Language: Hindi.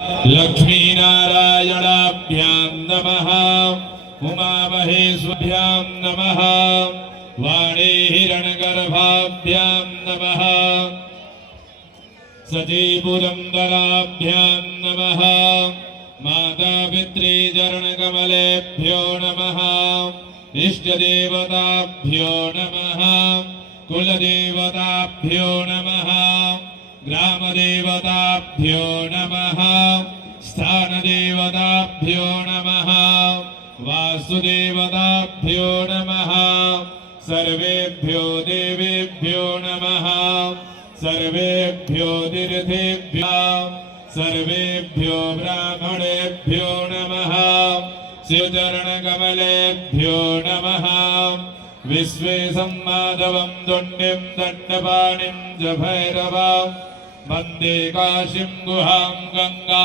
लक्ष्मीनारायणाभ्यां नमः। उमामहेश्वभ्यां नमः। वाणी हिरण्यगर्भाभ्यां नमः। सतीपुरन्दराभ्यां नमः। मातापितृचरणकमलेभ्यो नमः। इष्टदेवताभ्यो नमः। कुलदेवताभ्यो नमः। ग्रामदेवताभ्यो नमः। स्थानदेवताभ्यो नमः। वास्तुदेवताभ्यो नमः। सर्वेभ्यो देवेभ्यो नमः। सर्वेभ्यो तीर्थेभ्यो सर्वेभ्यो ब्राह्मणेभ्यो नमः। शिवचरणकमलेभ्यो नमः। विश्वेशं माधवं दण्डिं दण्डपाणिं च भैरवं वन्दे काशीं गुहां गङ्गा।